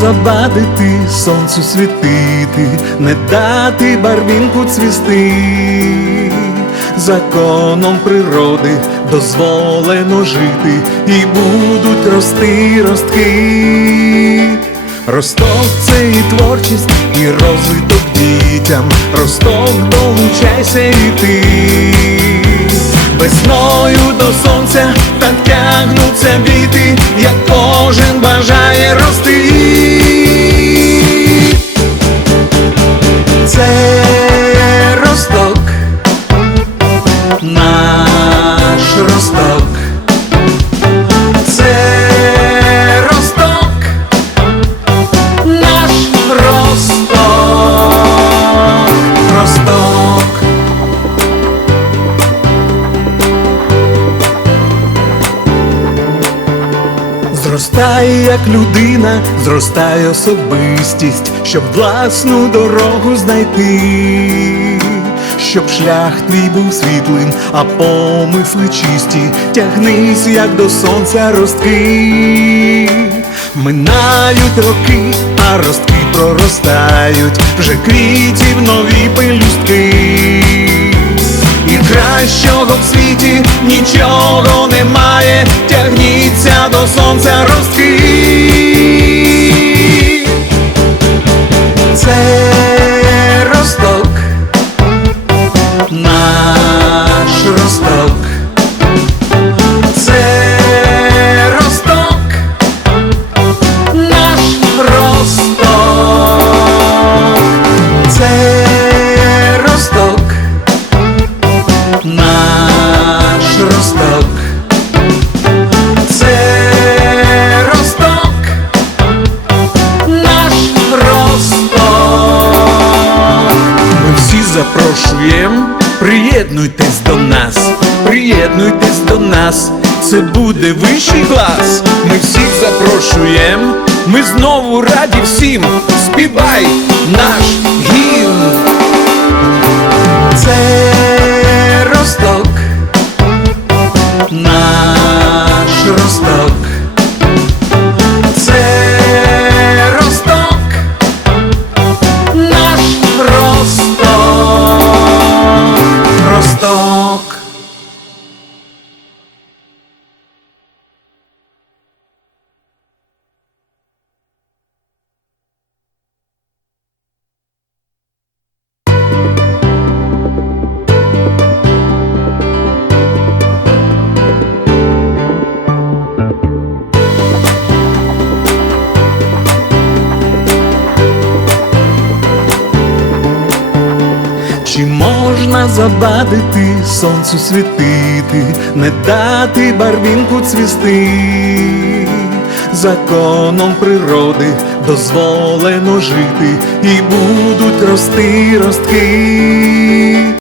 Забадити сонцю світити, не дати барвінку цвісти? Законом природи дозволено жити, і будуть рости ростки. Росток це і творчість, і розвиток дітям. Росток долучайся і ти. Весною до сонця так тягнуться віти, як кожен бажає рости. Зростає як людина, зростає особистість, щоб власну дорогу знайти, щоб шлях твій був світлим, а помисли чисті, тягнись, як до сонця ростки. Минають роки, а ростки проростають, вже квітів нові пелюстки. І кращого в світі нічого немає, до сонця розквіт. Це росток, всі запрошуємо, приєднуйтесь до нас, приєднуйтесь до нас, це буде вищий клас. Ми всіх запрошуємо, ми знову раді всім. Співай наш гімн. Забадити сонцю світити, не дати барвінку цвісти? Законом природи дозволено жити, і будуть рости ростки.